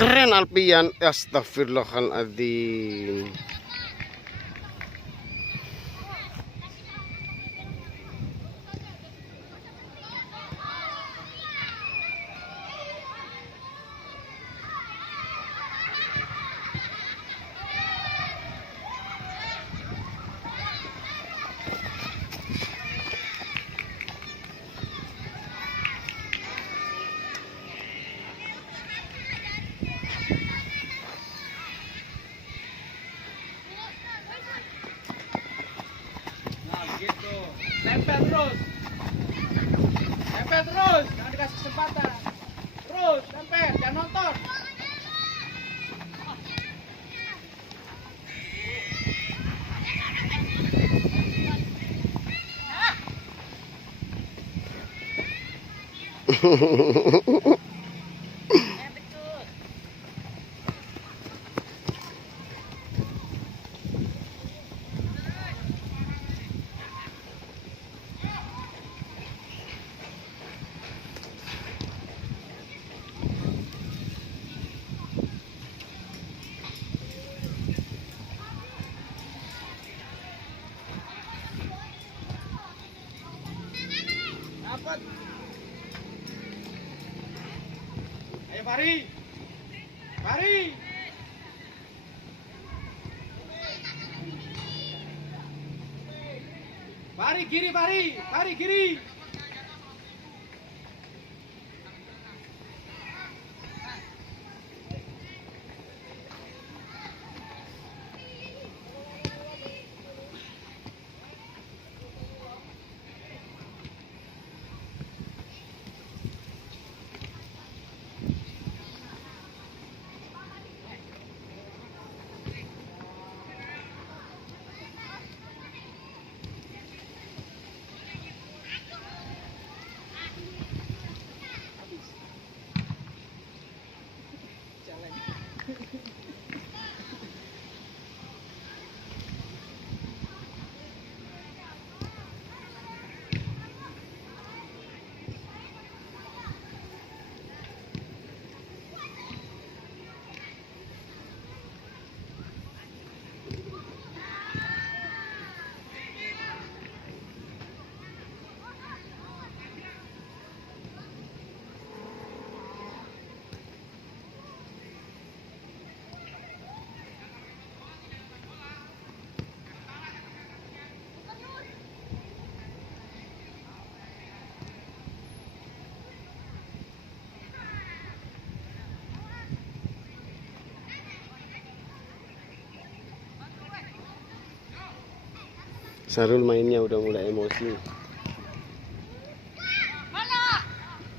Keren Alpian, astagfirullahaladzim. Gitu. Tempel terus. Tempel terus, jangan dikasih kesempatan. Terus, tempel, jangan nonton. Dapat. Ayo Fari. Fari. Fari kiri, Fari. Fari kiri. Sarul mainnya udah mulai emosi.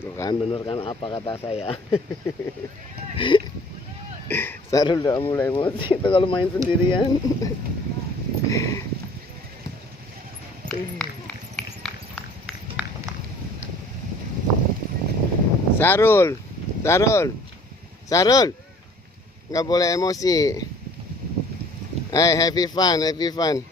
Tuh kan, bener kan apa kata saya? Sarul udah mulai emosi itu kalau main sendirian. Sarul, Sarul, nggak boleh emosi. Hey, happy fun, happy fun.